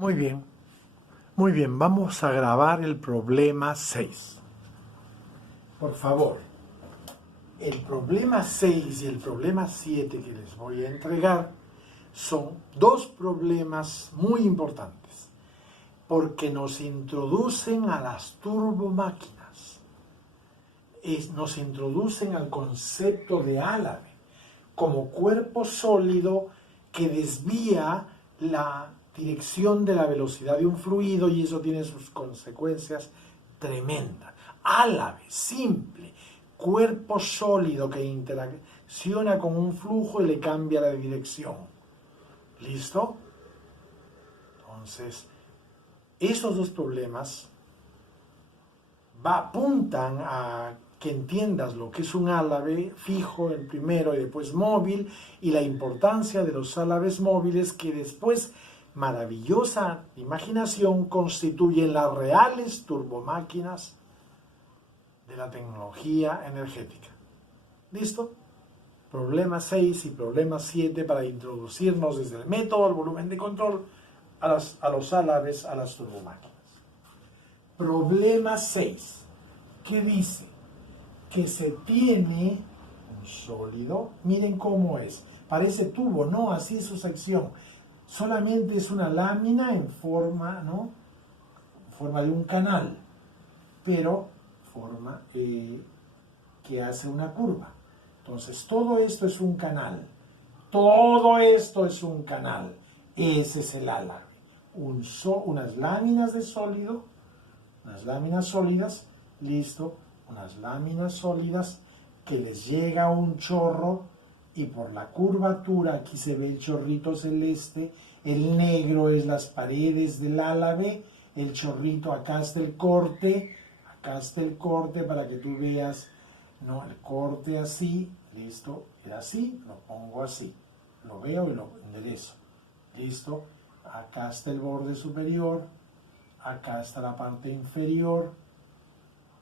Muy bien, muy bien. Vamos a grabar el problema 6. Por favor, el problema 6 y el problema 7 que les voy a entregar son dos problemas muy importantes porque nos introducen a las turbomáquinas, nos introducen al concepto de álave como cuerpo sólido que desvía la dirección de la velocidad de un fluido y eso tiene sus consecuencias tremendas. Álave, simple, cuerpo sólido que interacciona con un flujo y le cambia la dirección. ¿Listo? Entonces, esos dos problemas apuntan a que entiendas lo que es un álave fijo, el primero, y después móvil, y la importancia de los álaves móviles que después, maravillosa imaginación, constituyen las reales turbomáquinas de la tecnología energética. ¿Listo? Problema 6 y problema 7 para introducirnos desde el método al volumen de control a los álaves, a las turbomáquinas. Problema 6. ¿Qué dice? Que se tiene un sólido, miren cómo es, parece tubo, no, así es su sección, solamente es una lámina en forma, ¿no? En forma de un canal, pero forma que hace una curva. Entonces, todo esto es un canal, todo esto es un canal, ese es el álave, unas láminas de sólido, unas láminas sólidas, listo, unas láminas sólidas que les llega un chorro y por la curvatura, aquí se ve el chorrito celeste, el negro es las paredes del álave, el chorrito, acá está el corte para que tú veas, no, el corte así, listo, era así, lo pongo así, lo veo y lo enderezo, listo, acá está el borde superior, acá está la parte inferior,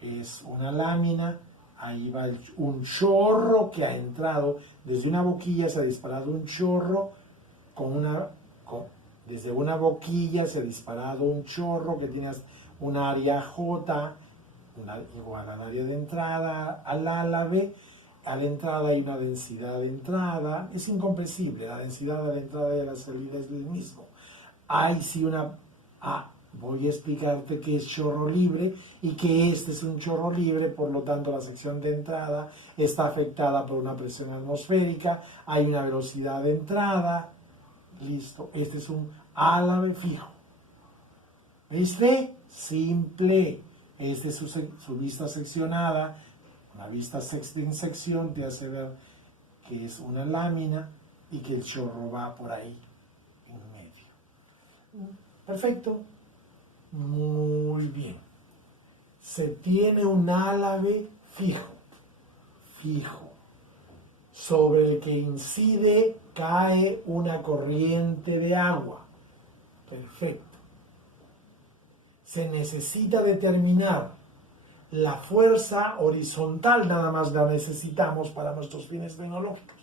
es una lámina, ahí va un chorro que ha entrado, desde una boquilla se ha disparado un chorro, desde una boquilla se ha disparado un chorro que tiene un área J, igual al área de entrada, al álave, a la entrada hay una densidad de entrada, es incompresible, la densidad de la entrada y de la salida es el mismo. Hay sí voy a explicarte qué es chorro libre y que este es un chorro libre, por lo tanto la sección de entrada está afectada por una presión atmosférica, hay una velocidad de entrada, listo, este es un álave fijo. ¿Viste? Simple. Este es su vista seccionada, una vista en sección te hace ver que es una lámina y que el chorro va por ahí en medio. Perfecto. Muy bien. Se tiene un álave fijo, sobre el que incide, cae una corriente de agua. Perfecto. Se necesita determinar la fuerza horizontal, nada más la necesitamos para nuestros fines tecnológicos,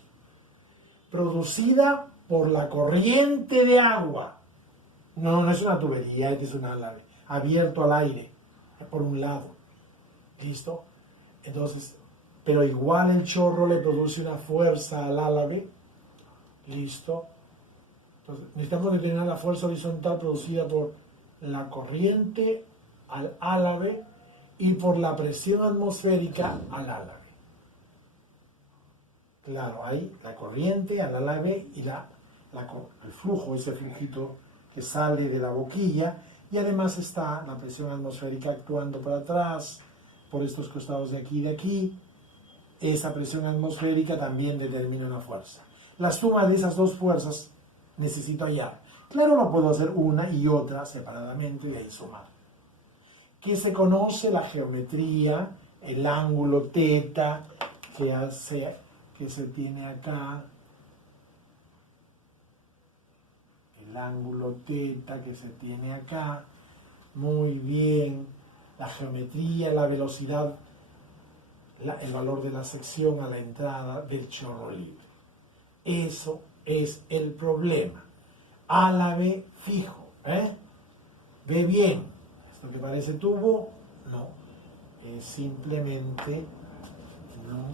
producida por la corriente de agua. No es una tubería, este es un álave, abierto al aire, por un lado. ¿Listo? Entonces, pero igual el chorro le produce una fuerza al álave. ¿Listo? Entonces, necesitamos determinar la fuerza horizontal producida por la corriente al álave y por la presión atmosférica al álave. Claro, hay la corriente al álave y el flujo, ese flujito que sale de la boquilla, y además está la presión atmosférica actuando por atrás, por estos costados de aquí y de aquí. Esa presión atmosférica también determina una fuerza. La suma de esas dos fuerzas necesito hallar. Claro, lo puedo hacer una y otra separadamente, de ahí sumar. ¿Qué se conoce? La geometría, el ángulo teta que se tiene acá, el ángulo teta que se tiene acá, muy bien, la geometría, la velocidad, el valor de la sección a la entrada del chorro libre. Eso es el problema. Álave fijo, Ve bien, esto que parece tubo, no, es simplemente, no,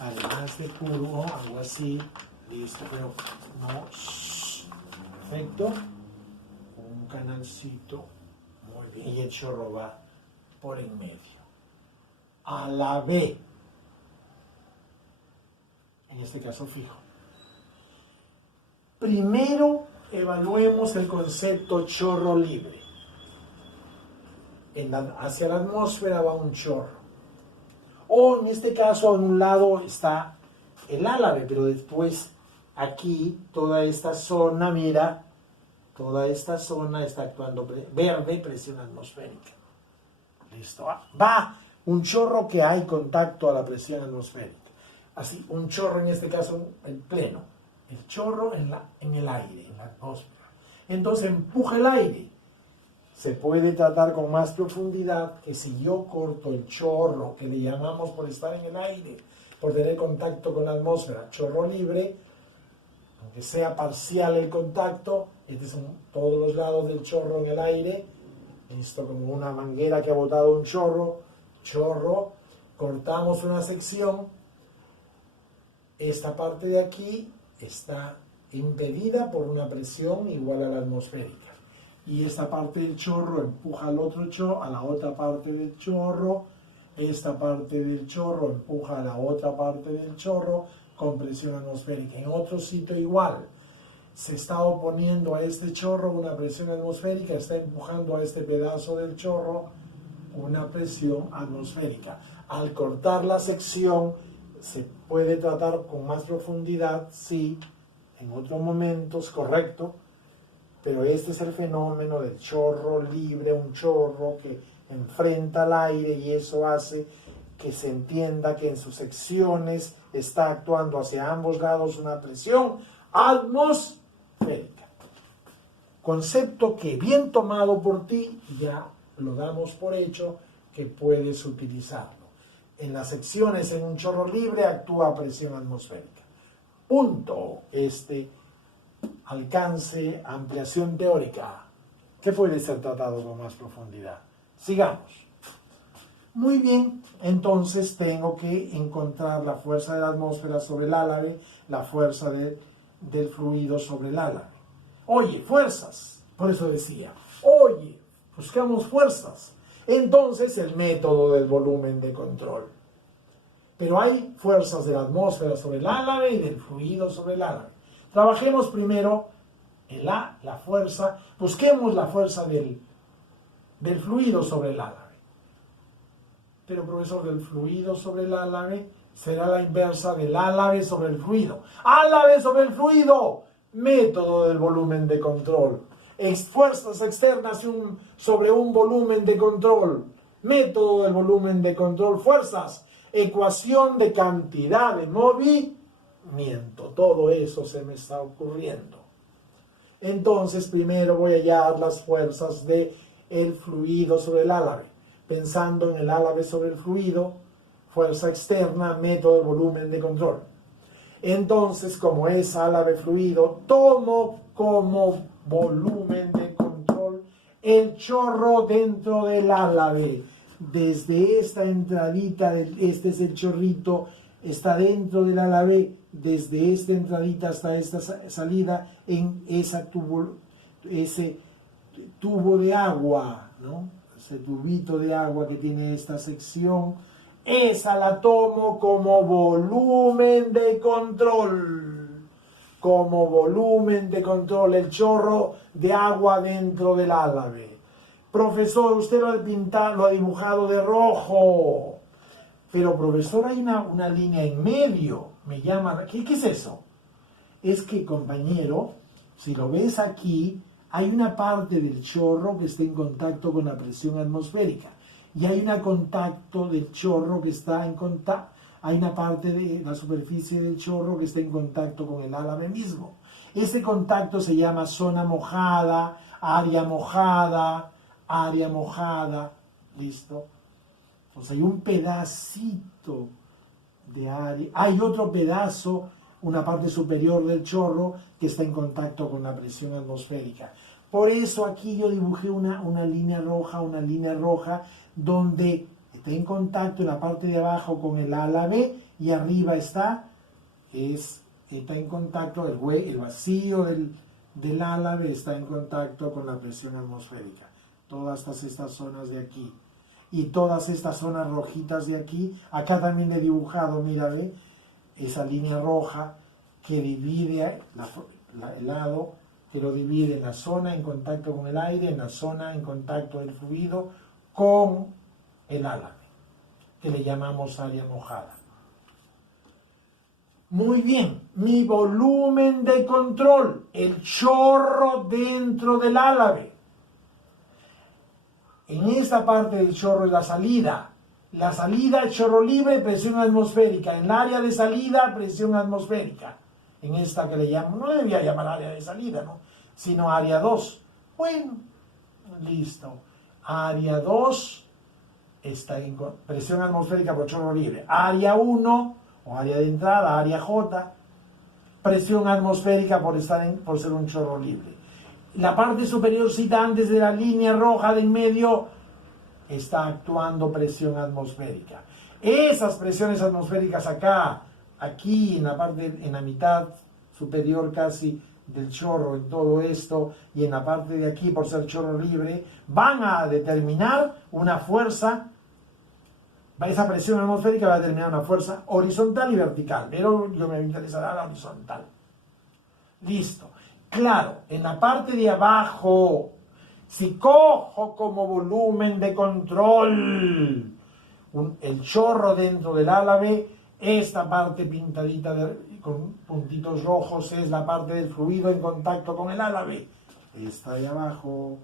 además de curvo, algo así, listo, pero no, perfecto, un canalcito, muy bien, y el chorro va por en medio, a la B, en este caso fijo. Primero evaluemos el concepto chorro libre. Hacia la atmósfera va un chorro. O en este caso, en un lado está el álave, pero después aquí, toda esta zona, mira, toda esta zona está actuando verde, presión atmosférica. Listo. Va un chorro que hay contacto a la presión atmosférica. Así, un chorro en este caso, el pleno. El chorro en el aire, en la atmósfera. Entonces empuja el aire. Se puede tratar con más profundidad que si yo corto el chorro, que le llamamos por estar en el aire, por tener contacto con la atmósfera, chorro libre, aunque sea parcial el contacto, estos son todos los lados del chorro en el aire, esto como una manguera que ha botado un chorro, cortamos una sección, esta parte de aquí está impedida por una presión igual a la atmosférica. Y esta parte del chorro empuja al otro chorro, a la otra parte del chorro, esta parte del chorro empuja a la otra parte del chorro con presión atmosférica. En otro sitio igual, se está oponiendo a este chorro una presión atmosférica, está empujando a este pedazo del chorro una presión atmosférica. Al cortar la sección, se puede tratar con más profundidad, sí, en otros momentos, correcto, pero este es el fenómeno del chorro libre, un chorro que enfrenta al aire y eso hace que se entienda que en sus secciones está actuando hacia ambos lados una presión atmosférica. Concepto que bien tomado por ti ya lo damos por hecho que puedes utilizarlo. En las secciones en un chorro libre actúa presión atmosférica. Punto. Alcance, ampliación teórica, que puede ser tratado con más profundidad. Sigamos. Muy bien, entonces tengo que encontrar la fuerza de la atmósfera sobre el álave, la fuerza del fluido sobre el álave. Oye, fuerzas, por eso decía, oye, buscamos fuerzas. Entonces el método del volumen de control. Pero hay fuerzas de la atmósfera sobre el álave y del fluido sobre el álave. Trabajemos primero en la fuerza, busquemos la fuerza del fluido sobre el álave. Pero profesor, del fluido sobre el álave será la inversa del álave sobre el fluido. ¡Álave sobre el fluido! Método del volumen de control. Fuerzas externas sobre un volumen de control. Método del volumen de control. Fuerzas. Ecuación de cantidad de movimiento. Todo eso se me está ocurriendo. Entonces, primero voy a hallar las fuerzas del fluido sobre el álave. Pensando en el álave sobre el fluido, fuerza externa, método de volumen de control. Entonces, como es álave fluido, tomo como volumen de control el chorro dentro del álave. Desde esta entradita, este es el chorrito, está dentro del álave, desde esta entradita hasta esta salida, en ese tubo de agua, ¿no? Ese tubito de agua que tiene esta sección, esa la tomo como volumen de control. Como volumen de control, el chorro de agua dentro del álave. Profesor, usted lo ha dibujado de rojo. Pero profesor, hay una línea en medio. Me llama, ¿qué es eso? Es que, compañero, si lo ves aquí, hay una parte del chorro que está en contacto con la presión atmosférica y hay un contacto del chorro que está en contacto, hay una parte de la superficie del chorro que está en contacto con el álave mismo. Ese contacto se llama zona mojada, área mojada, ¿listo? Entonces hay un pedacito de área, hay otro pedazo, una parte superior del chorro que está en contacto con la presión atmosférica. Por eso aquí yo dibujé una línea roja donde está en contacto en la parte de abajo con el ala B y arriba está en contacto, el vacío del ala B está en contacto con la presión atmosférica. Todas estas zonas de aquí. Y todas estas zonas rojitas de aquí, acá también he dibujado, mira, ve, esa línea roja que divide el lado, que lo divide en la zona en contacto con el aire, en la zona en contacto del fluido con el ala, que le llamamos área mojada. Muy bien, mi volumen de control, el chorro dentro del álave. En esta parte del chorro es la salida. La salida, chorro libre, presión atmosférica. En el área de salida, presión atmosférica. En esta que le llamo, no le debía llamar área de salida, ¿no? Sino área 2. Bueno, listo. Área 2 está en presión atmosférica por chorro libre. Área 1, o área de entrada, área J, presión atmosférica por ser un chorro libre. La parte superior, antes de la línea roja del medio, está actuando presión atmosférica. Esas presiones atmosféricas acá, aquí, en la mitad superior casi del chorro, en todo esto, y en la parte de aquí, por ser chorro libre, van a determinar una fuerza. Esa presión atmosférica va a determinar una fuerza horizontal y vertical, pero yo me interesará la horizontal. Listo. Claro, en la parte de abajo, si cojo como volumen de control el chorro dentro del álave, esta parte pintadita con puntitos rojos es la parte del fluido en contacto con el álave. Esta de abajo,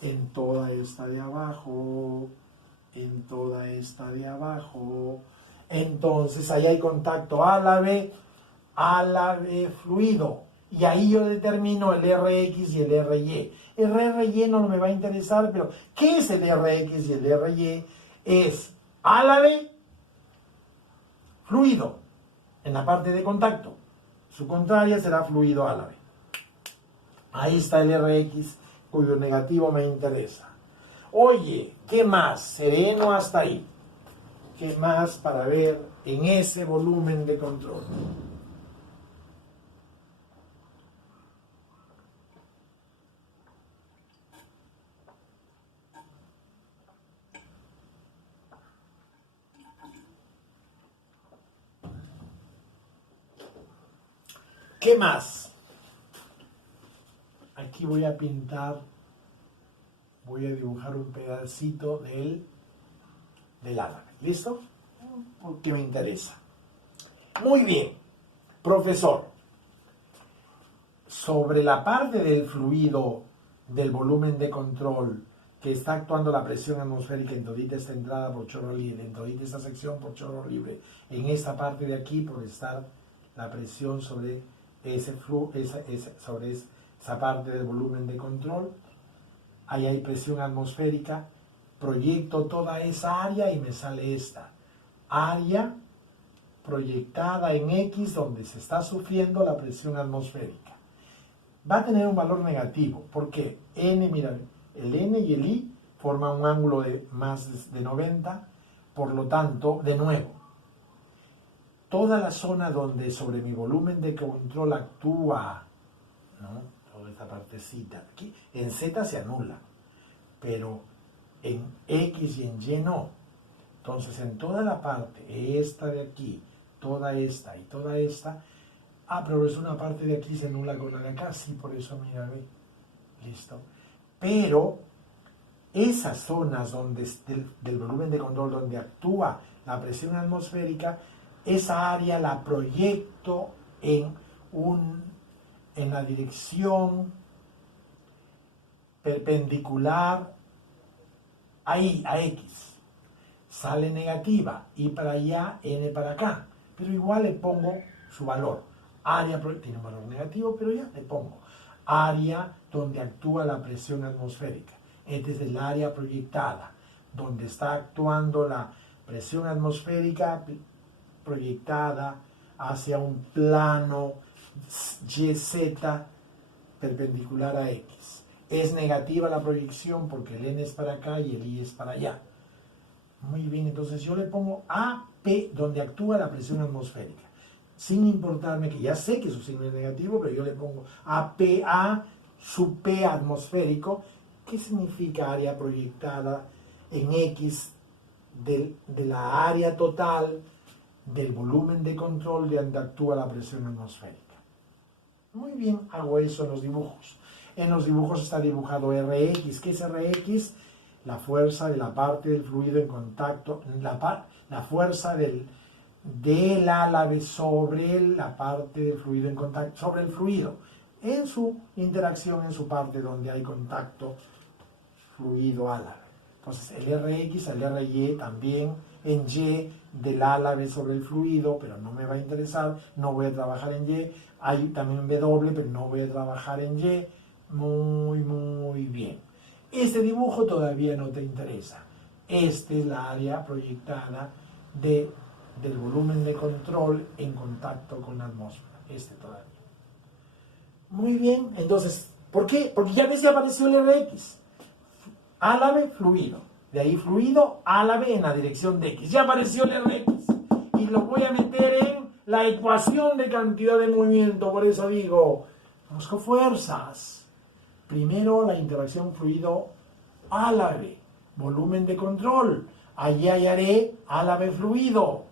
en toda esta de abajo, en toda esta de abajo. Entonces ahí hay contacto álave, fluido. Y ahí yo determino el RX y el RY. El RY no me va a interesar, pero ¿qué es el RX y el RY? Es álave, fluido, en la parte de contacto. Su contraria será fluido álave. Ahí está el RX, cuyo negativo me interesa. Oye, ¿qué más? Sereno hasta ahí. ¿Qué más para ver en ese volumen de control? ¿Qué más? Aquí voy a pintar, voy a dibujar un pedacito del álave. ¿Listo? Porque me interesa. Muy bien, profesor. Sobre la parte del fluido, del volumen de control, que está actuando la presión atmosférica en todita esta entrada por chorro libre, en todita esta sección por chorro libre, en esta parte de aquí por estar la presión sobre sobre esa parte del volumen de control, ahí hay presión atmosférica, proyecto toda esa área y me sale esta área proyectada en X donde se está sufriendo la presión atmosférica. Va a tener un valor negativo, porque N, mira, el N y el I forman un ángulo de más de 90, por lo tanto, de nuevo, toda la zona donde sobre mi volumen de control actúa, ¿no? Toda esta partecita, aquí, en Z se anula, pero en X y en Y no. Entonces, en toda la parte, esta de aquí, toda esta y toda esta, pero es una parte de aquí se anula con la de acá, sí, por eso, mira, ve, listo. Pero esas zonas donde del volumen de control donde actúa la presión atmosférica, esa área la proyecto en la dirección perpendicular ahí, a X. Sale negativa, Y para allá, N para acá. Pero igual le pongo su valor. Área, tiene un valor negativo, pero ya le pongo. Área donde actúa la presión atmosférica. Este es el área proyectada, donde está actuando la presión atmosférica proyectada hacia un plano YZ perpendicular a X. Es negativa la proyección porque el n es para acá y el i es para allá. Muy bien, entonces yo le pongo AP, donde actúa la presión atmosférica. Sin importarme que ya sé que su signo es negativo, pero yo le pongo APA sub P atmosférico, que significa área proyectada en X de la área total del volumen de control de donde actúa la presión atmosférica. Muy bien, hago eso en los dibujos. En los dibujos está dibujado Rx. ¿Qué es Rx? La fuerza de la parte del fluido en contacto, la fuerza del álave sobre la parte del fluido en contacto, sobre el fluido, en su interacción, en su parte donde hay contacto fluido-álave. Entonces el Rx, el Ry también en Y del álave sobre el fluido, pero no me va a interesar, no voy a trabajar en Y. Hay también W, pero no voy a trabajar en Y. Muy bien. Este dibujo todavía no te interesa. Esta es la área proyectada del volumen de control en contacto con la atmósfera. Este todavía. Muy bien, entonces, ¿por qué? Porque ya ves que apareció el Rx. Álave, fluido. De ahí fluido, álave en la dirección de X. Ya apareció el Rx. Y lo voy a meter en la ecuación de cantidad de movimiento. Por eso digo, conozco fuerzas. Primero la interacción fluido-álave. Volumen de control. Allí hallaré álave-fluido.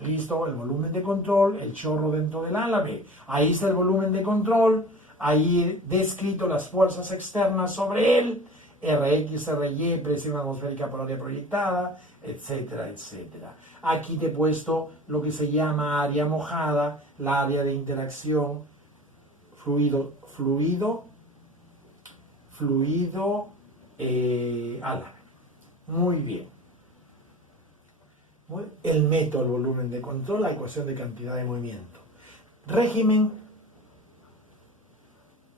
Listo, el volumen de control, el chorro dentro del álave. Ahí está el volumen de control. Ahí he descrito las fuerzas externas sobre él. Rx, Ry, presión atmosférica por área proyectada, etcétera, etcétera. Aquí te he puesto lo que se llama área mojada, la área de interacción álave. Muy bien. El método, el volumen de control, la ecuación de cantidad de movimiento. Régimen.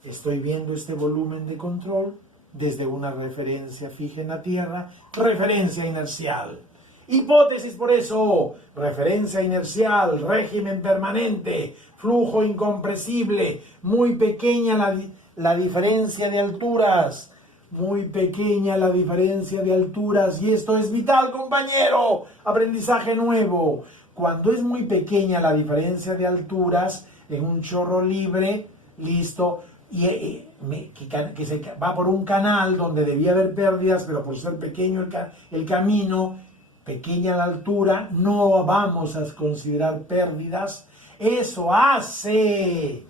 Estoy viendo este volumen de control desde una referencia fija en la Tierra, referencia inercial. Hipótesis por eso, referencia inercial, régimen permanente, flujo incompresible, muy pequeña la diferencia de alturas, muy pequeña la diferencia de alturas, y esto es vital, compañero, aprendizaje nuevo. Cuando es muy pequeña la diferencia de alturas en un chorro libre, listo, que se va por un canal donde debía haber pérdidas, pero por ser pequeño el camino, pequeña la altura, no vamos a considerar pérdidas. Eso hace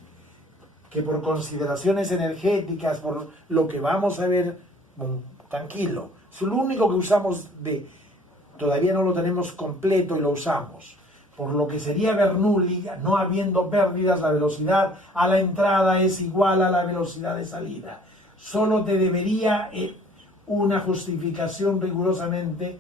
que por consideraciones energéticas, por lo que vamos a ver, tranquilo, es lo único que usamos todavía no lo tenemos completo y lo usamos. Por lo que sería Bernoulli, no habiendo pérdidas, la velocidad a la entrada es igual a la velocidad de salida. Solo te debería una justificación rigurosamente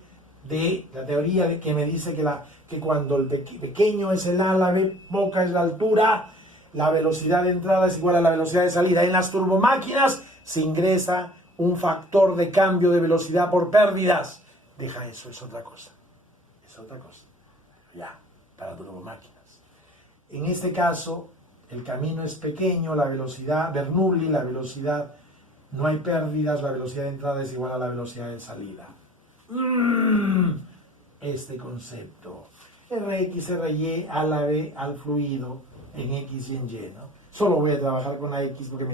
de la teoría que me dice que cuando el pequeño es el álave, poca es la altura, la velocidad de entrada es igual a la velocidad de salida. En las turbomáquinas se ingresa un factor de cambio de velocidad por pérdidas. Deja eso, es otra cosa. Es otra cosa. Ya. Para turbomáquinas. En este caso, el camino es pequeño, la velocidad, Bernoulli, la velocidad, no hay pérdidas, la velocidad de entrada es igual a la velocidad de salida. Este concepto. Rx, Ry, álave al fluido en X y en Y, ¿no? Solo voy a trabajar con la X porque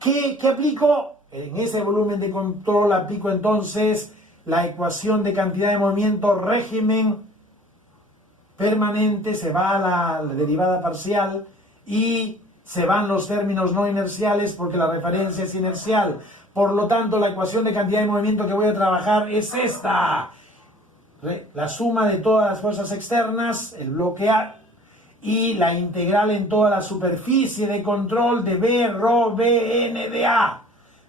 ¿Qué aplico? En ese volumen de control aplico entonces la ecuación de cantidad de movimiento, régimen permanente, se va a la derivada parcial y se van los términos no inerciales porque la referencia es inercial. Por lo tanto, la ecuación de cantidad de movimiento que voy a trabajar es esta. La suma de todas las fuerzas externas, el bloque A, y la integral en toda la superficie de control de B, Rho, B, N de A.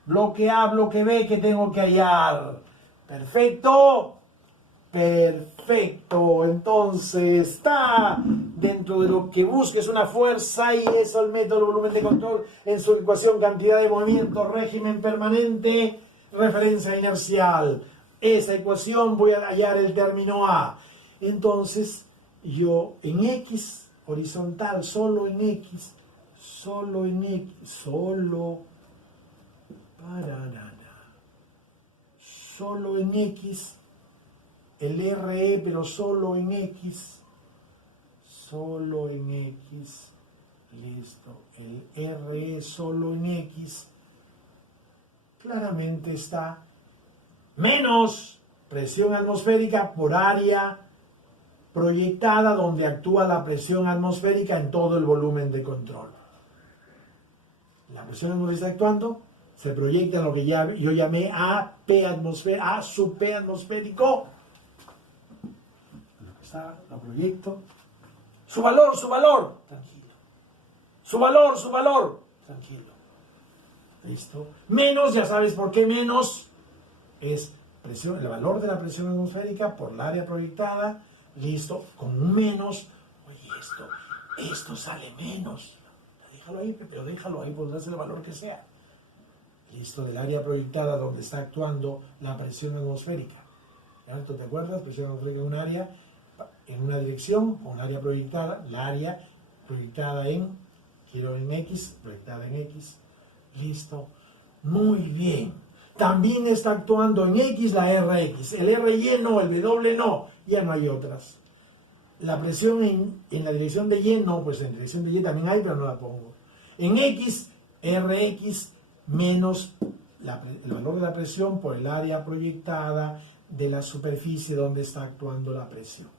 Bloque A, bloque B, que tengo que hallar. Perfecto. Perfecto, entonces está dentro de lo que busques una fuerza y eso el método volumen de control en su ecuación cantidad de movimiento, régimen permanente, referencia inercial. Esa ecuación voy a hallar el término A. Entonces yo en X horizontal, solo en X, Solo en X, el RE, pero solo en X, solo en X, listo, el RE solo en X, claramente está menos presión atmosférica por área proyectada donde actúa la presión atmosférica en todo el volumen de control. La presión atmosférica está actuando, se proyecta en lo que yo llamé A sub P atmosférico. Lo proyecto. Su valor, tranquilo. Su valor, tranquilo. Listo. Menos, ya sabes por qué menos, es presión, el valor de la presión atmosférica por el área proyectada. Listo, con un menos. Oye, esto sale menos. Déjalo ahí, pero déjalo ahí, podrás el valor que sea. Listo, del área proyectada donde está actuando la presión atmosférica. ¿Tú te acuerdas? Presión atmosférica en un área, en una dirección, con un área proyectada, la área proyectada en, quiero en X, proyectada en X. Listo. Muy bien. También está actuando en X la RX. El RY no, el W no. Ya no hay otras. La presión en la dirección de Y no, pues en dirección de Y también hay, pero no la pongo. En X, RX menos el valor de la presión por el área proyectada de la superficie donde está actuando la presión.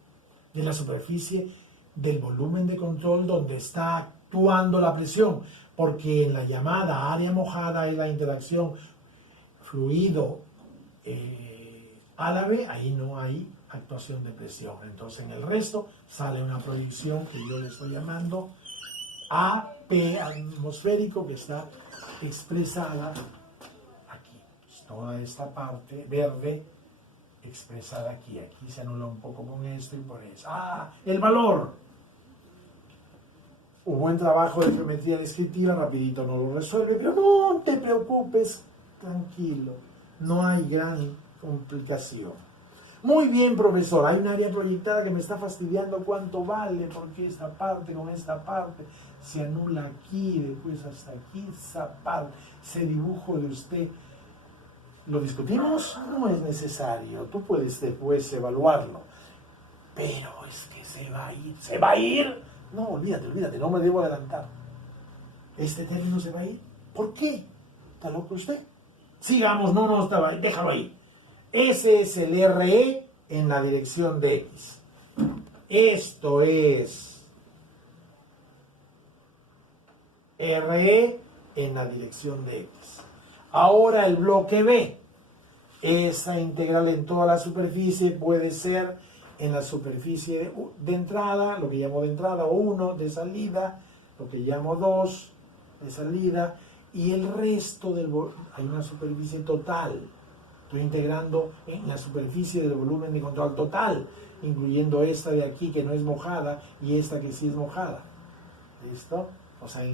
De la superficie del volumen de control donde está actuando la presión. Porque en la llamada área mojada es la interacción fluido álave, ahí no hay actuación de presión. Entonces en el resto sale una proyección que yo le estoy llamando AP atmosférico, que está expresada aquí. Pues toda esta parte verde expresada aquí. Aquí se anula un poco con esto y por eso. El valor. Un buen trabajo de geometría descriptiva, rapidito no lo resuelve, pero no te preocupes, tranquilo, no hay gran complicación. Muy bien, profesor, hay un área proyectada que me está fastidiando cuánto vale, porque esta parte con esta parte se anula aquí, después hasta aquí, esa parte, ese dibujo de usted. ¿Lo discutimos? No es necesario, tú puedes después evaluarlo, pero es que se va a ir. No, olvídate, no me debo adelantar. ¿Este término se va a ir? ¿Por qué? ¿Está loco usted? Sigamos, no estaba ahí, déjalo ahí. Ese es el RE en la dirección de X. Esto es RE en la dirección de X. Ahora el bloque B. Esa integral en toda la superficie puede ser en la superficie de entrada, lo que llamo de entrada, o 1 de salida, lo que llamo 2 de salida, y el resto hay una superficie total. Estoy integrando en la superficie del volumen de control total, incluyendo esta de aquí que no es mojada y esta que sí es mojada. ¿Listo? O sea,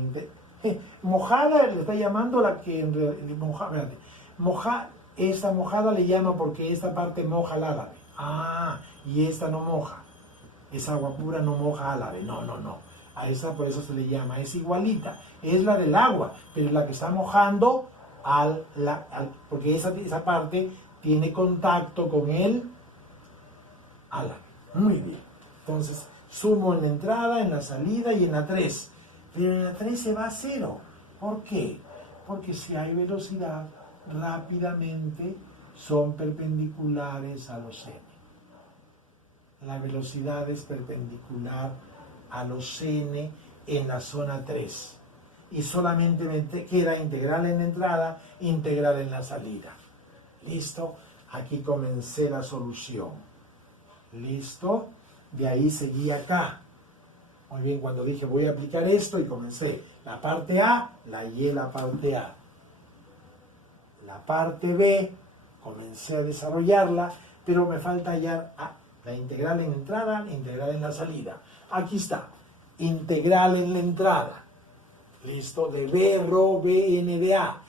mojada le está llamando la que en realidad, esta mojada le llama porque esta parte moja al álave. Y esta no moja. Esa agua pura no moja al álave. No. A esa por eso se le llama. Es igualita. Es la del agua, pero es la que está mojando porque esa parte tiene contacto con el álave. Muy bien. Entonces, sumo en la entrada, en la salida y en la 3. Pero en la 3 se va a 0. ¿Por qué? Porque si hay velocidad, rápidamente son perpendiculares a los n. La velocidad es perpendicular a los n en la zona 3. Y solamente me queda integral en la entrada, integral en la salida. ¿Listo? Aquí comencé la solución. ¿Listo? De ahí seguí acá. Muy bien, cuando dije voy a aplicar esto y comencé la parte A, la hallé la parte A. La parte B, comencé a desarrollarla, pero me falta hallar la integral en la entrada, integral en la salida. Aquí está, integral en la entrada. ¿Listo? De B, Rho, B, N de A.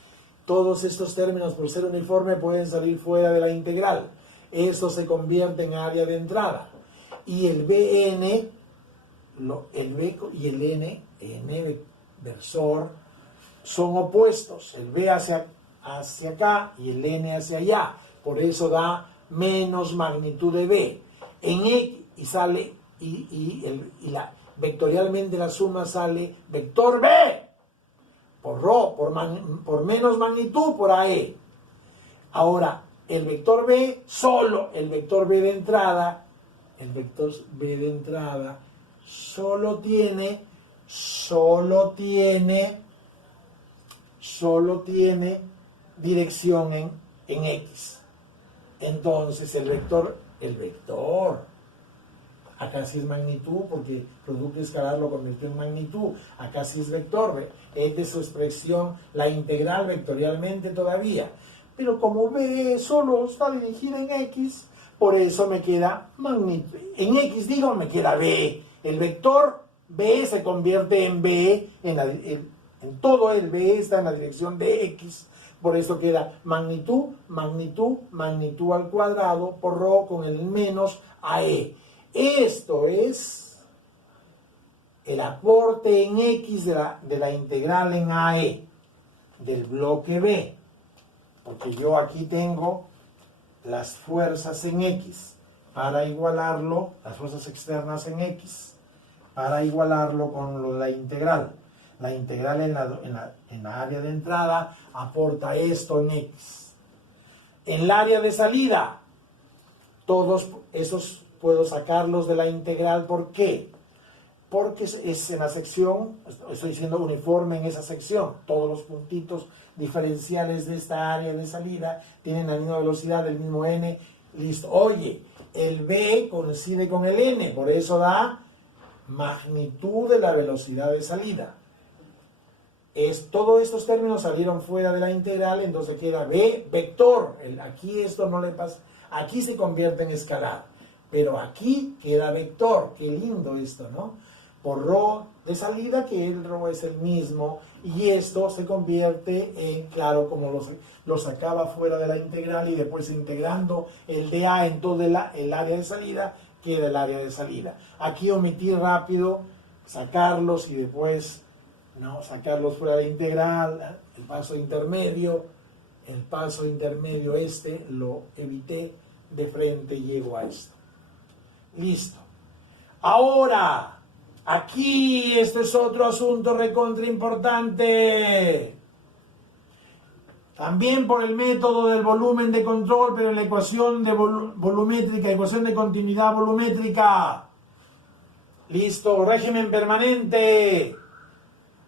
Todos estos términos, por ser uniforme, pueden salir fuera de la integral. Esto se convierte en área de entrada. Y el BN, el B y el N de versor, son opuestos. El B hacia hacia acá y el n hacia allá. Por eso da menos magnitud de b. En X y sale, vectorialmente la suma sale vector b. Por ρ, por menos magnitud, por AE. Ahora, el vector b, solo el vector b de entrada, solo tiene dirección en X. Entonces el vector, acá sí es magnitud, porque producto escalar lo convirtió en magnitud, acá sí es vector, es de su expresión la integral vectorialmente todavía. Pero como B solo está dirigida en X, por eso me queda magnitud. En X me queda B. El vector B se convierte en B, en todo el B está en la dirección de X. Por eso queda magnitud al cuadrado por ρ con el menos AE. Esto es el aporte en X de la integral en AE del bloque B. Porque yo aquí tengo las fuerzas en X para igualarlo, las fuerzas externas en X, para igualarlo con la integral. La integral en la área de entrada aporta esto en X. En el área de salida, todos esos puedo sacarlos de la integral. ¿Por qué? Porque es en la sección, estoy siendo uniforme en esa sección. Todos los puntitos diferenciales de esta área de salida tienen la misma velocidad, el mismo n. Listo. Oye, el b coincide con el n, por eso da magnitud de la velocidad de salida. Todos estos términos salieron fuera de la integral, entonces queda b vector. Aquí esto no le pasa, aquí se convierte en escalar, pero aquí queda vector. Qué lindo esto, ¿no? Por ρ de salida, que el ρ es el mismo, y esto se convierte en, claro, como lo sacaba fuera de la integral y después integrando el dA en todo el área de salida, queda el área de salida. Aquí omitir rápido, sacarlos y después sacarlos fuera de integral, el paso intermedio lo evité de frente y llego a esto. Listo. Ahora, aquí, este es otro asunto recontra importante. También por el método del volumen de control, pero la ecuación de volumétrica, ecuación de continuidad volumétrica. Listo, régimen permanente.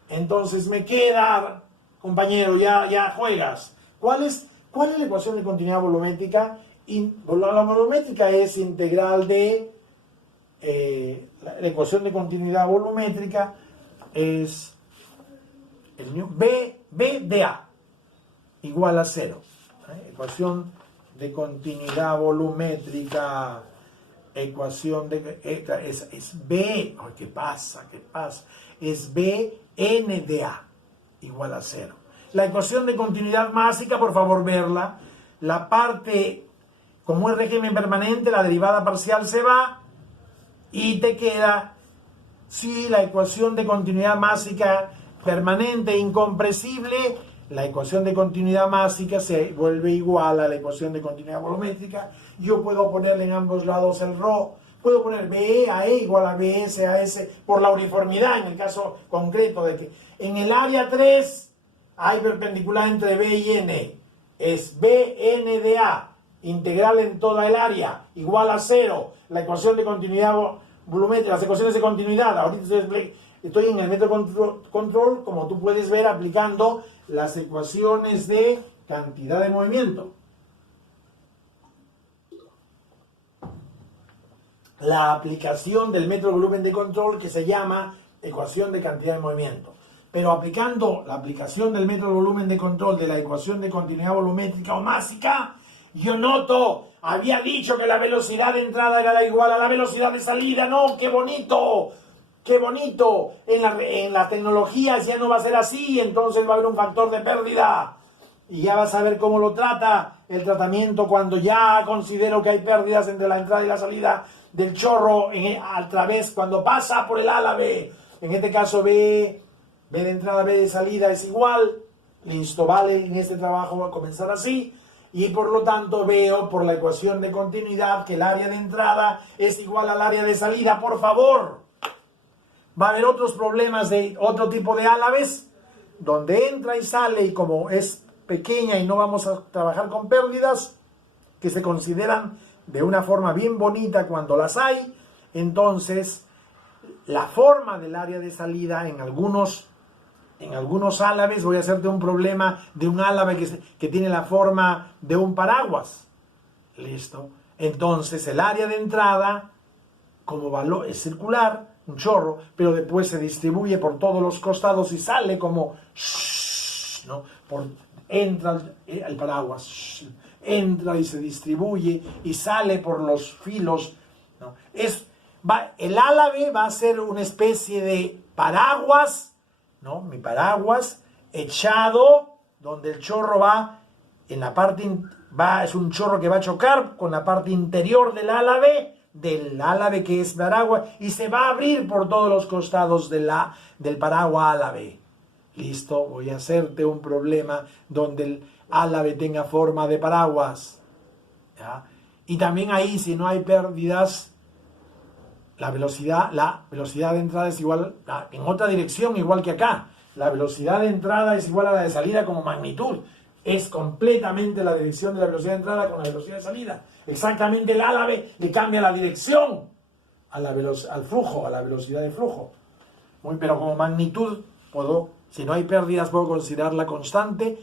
Entonces me queda, compañero, ya juegas. ¿Cuál es la ecuación de continuidad volumétrica? La volumétrica es integral de... la ecuación de continuidad volumétrica es B de A igual a 0. Ecuación de continuidad volumétrica, ecuación de... es B, ¿qué pasa? Es B n de A igual a 0. La ecuación de continuidad másica, por favor verla. La parte, como es régimen permanente, la derivada parcial se va y te queda, si la ecuación de continuidad másica permanente e incompresible, la ecuación de continuidad másica se vuelve igual a la ecuación de continuidad volumétrica. Yo puedo ponerle en ambos lados el ρ, puedo poner BE a E igual a BS a S por la uniformidad, en el caso concreto de que en el área 3 hay perpendicular entre B y N, es Bn de A, integral en toda el área, igual a 0, la ecuación de continuidad volumétrica, las ecuaciones de continuidad. Ahorita estoy en el método control, como tú puedes ver, aplicando las ecuaciones de cantidad de movimiento. La aplicación del método volumen de control, que se llama ecuación de cantidad de movimiento. Pero aplicando la aplicación del método volumen de control de la ecuación de continuidad volumétrica o másica, yo noto, había dicho que la velocidad de entrada era igual a la velocidad de salida. ¡No! ¡Qué bonito! ¡Qué bonito! En la tecnología ya no va a ser así, entonces va a haber un factor de pérdida. Y ya vas a ver cómo lo trata el tratamiento cuando ya considero que hay pérdidas entre la entrada y la salida del chorro a través, cuando pasa por el ala B. En este caso B de entrada, B de salida es igual. Listo, vale, en este trabajo va a comenzar así. Y por lo tanto veo por la ecuación de continuidad que el área de entrada es igual al área de salida. Por favor, va a haber otros problemas de otro tipo de álabes, donde entra y sale, y como es pequeña y no vamos a trabajar con pérdidas, que se consideran de una forma bien bonita cuando las hay. Entonces, la forma del área de salida en algunos álabes, voy a hacerte un problema de un álabe que tiene la forma de un paraguas. Listo. Entonces, el área de entrada, como valor, es circular, un chorro, pero después se distribuye por todos los costados y sale como, ¿no? Entra el paraguas, entra y se distribuye y sale por los filos, ¿no? El álabe va a ser una especie de paraguas, ¿no? Mi paraguas echado, donde el chorro va en la parte, es un chorro que va a chocar con la parte interior del álabe que es paraguas, y se va a abrir por todos los costados del paraguas álabe. Listo, voy a hacerte un problema donde el álabe tenga forma de paraguas, ¿ya? Y también ahí, si no hay pérdidas, la velocidad de entrada es igual, en otra dirección igual que acá. La velocidad de entrada es igual a la de salida como magnitud. Es completamente la dirección de la velocidad de entrada con la velocidad de salida. Exactamente, el álabe le cambia la dirección al flujo, a la velocidad de flujo. Pero como magnitud, si no hay pérdidas, puedo considerarla constante,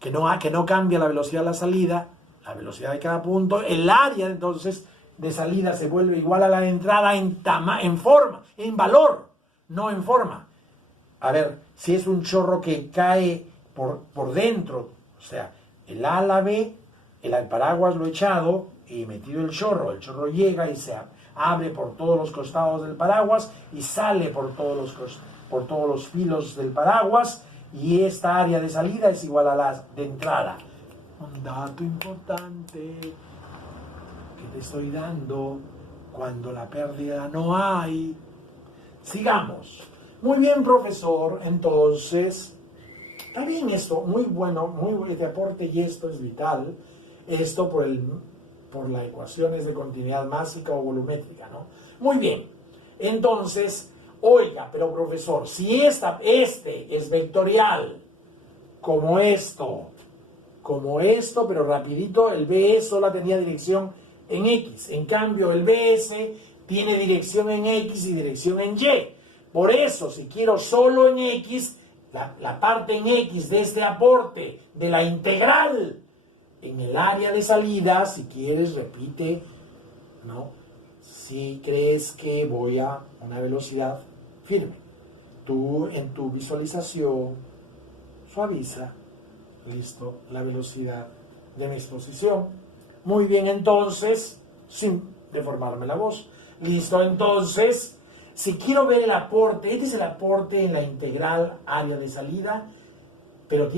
que no cambia la velocidad de la salida, la velocidad de cada punto. El área, entonces, de salida se vuelve igual a la de entrada en forma, en valor, no en forma. A ver, si es un chorro que cae por dentro, o sea, el álabe, el paraguas lo he echado y metido el chorro llega y se abre por todos los costados del paraguas y sale por todos los filos del paraguas, y esta área de salida es igual a la de entrada. Un dato importante que te estoy dando: cuando la pérdida no hay. Sigamos. Muy bien, profesor. Entonces, está bien esto, muy bueno, este aporte, y esto es vital. Esto por las ecuaciones de continuidad másica o volumétrica, ¿no? Muy bien. Entonces, oiga, pero profesor, si este es vectorial, como esto, pero rapidito, el BE solo tenía dirección en X. En cambio, el BS tiene dirección en X y dirección en Y. Por eso, si quiero solo en X, la parte en X de este aporte de la integral en el área de salida, si quieres, repite, ¿no? Si crees que voy a una velocidad firme, tú en tu visualización suaviza, listo, la velocidad de mi exposición. Muy bien, entonces, sin deformarme la voz. Listo, entonces, si quiero ver el aporte, este es el aporte en la integral área de salida, pero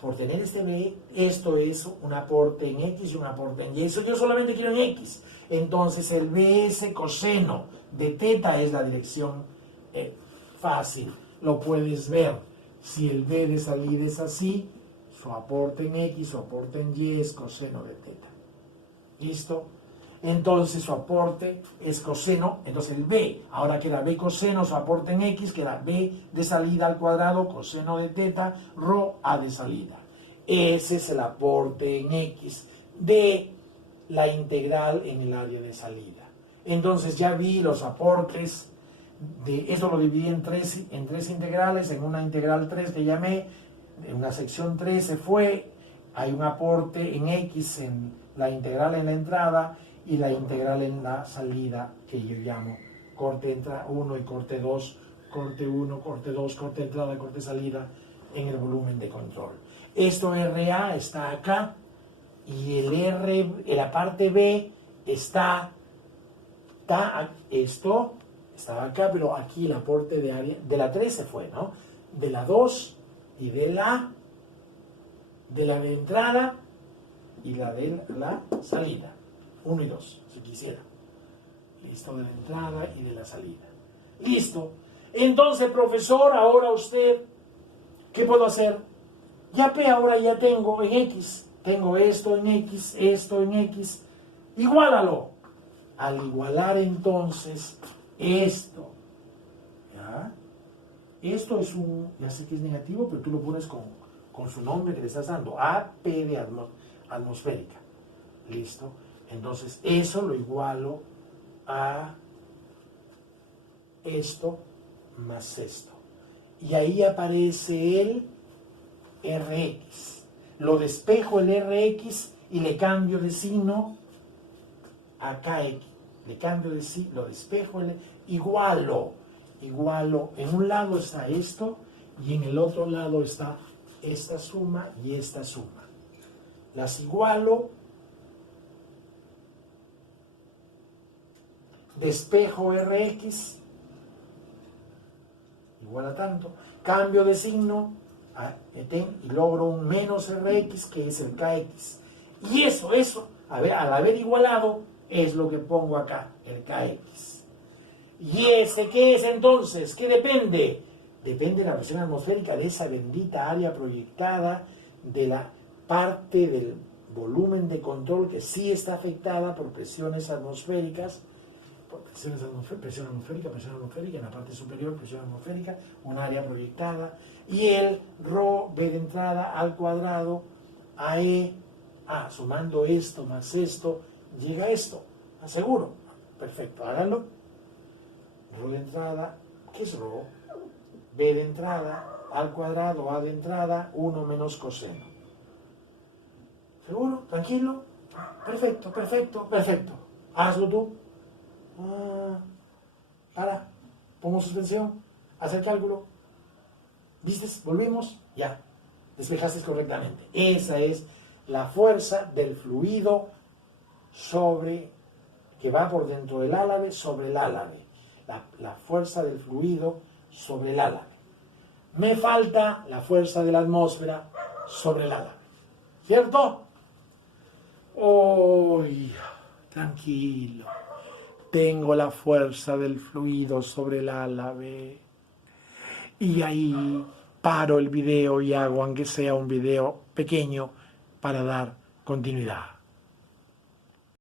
por tener este B, esto es un aporte en X y un aporte en Y. Eso yo solamente quiero en X. Entonces, el BS coseno de teta es la dirección fácil. Lo puedes ver. Si el B de salida es así, su aporte en X, su aporte en Y es coseno de teta. ¿Listo? Entonces su aporte es coseno, entonces el B, ahora queda B coseno, su aporte en X, queda B de salida al cuadrado, coseno de teta, rho A de salida. Ese es el aporte en X de la integral en el área de salida. Entonces ya vi los aportes, eso lo dividí en tres integrales, en una integral 3 que llamé, en una sección 3 se fue, hay un aporte en X en la integral en la entrada, y la integral en la salida, que yo llamo corte 1 y corte 2, corte 1, corte 2, corte entrada, corte salida, en el volumen de control. Esto RA está acá, y la parte B esto estaba acá, pero aquí el aporte de área, de la 3 se fue, ¿no? De la 2 y de la de entrada y la de la salida. 1 y 2, si quisiera. Listo, de la entrada y de la salida. Listo. Entonces, profesor, ahora usted, ¿qué puedo hacer? Ya P ahora ya tengo en X. Tengo esto en X, esto en X. Igualalo. Al igualar entonces esto, ¿ya? Esto es ya sé que es negativo, pero tú lo pones con su nombre que le estás dando. AP de atmosférica. ¿Listo? Entonces eso lo igualo a esto más esto. Y ahí aparece el Rx. Lo despejo el Rx y le cambio de signo a KX. Le cambio de signo, lo despejo, igualo. En un lado está esto y en el otro lado está esta suma y esta suma. Las igualo, despejo Rx, igual a tanto, cambio de signo y logro un menos Rx que es el Kx. Y eso, al haber igualado, es lo que pongo acá, el Kx. ¿Y ese qué es entonces? ¿Qué depende? Depende de la presión atmosférica, de esa bendita área proyectada, de la parte del volumen de control que sí está afectada por presiones atmosféricas, presión atmosférica, en la parte superior, presión atmosférica, un área proyectada, y el ρ, b de entrada, al cuadrado, a e, sumando esto más esto, llega a esto, ¿seguro? Perfecto, háganlo. Rho de entrada, ¿qué es ρ? B de entrada, al cuadrado, a de entrada, 1 menos coseno. ¿Seguro? ¿Tranquilo? Perfecto. Hazlo tú. Pongo suspensión, haz el cálculo. ¿Viste? Volvimos, ya. Despejaste correctamente. Esa es la fuerza del fluido que va por dentro del álave sobre el álave. La fuerza del fluido sobre el álave. Me falta la fuerza de la atmósfera sobre el álave. ¿Cierto? Tranquilo. Tengo la fuerza del fluido sobre el álave. Y ahí paro el video y hago, aunque sea un video pequeño, para dar continuidad.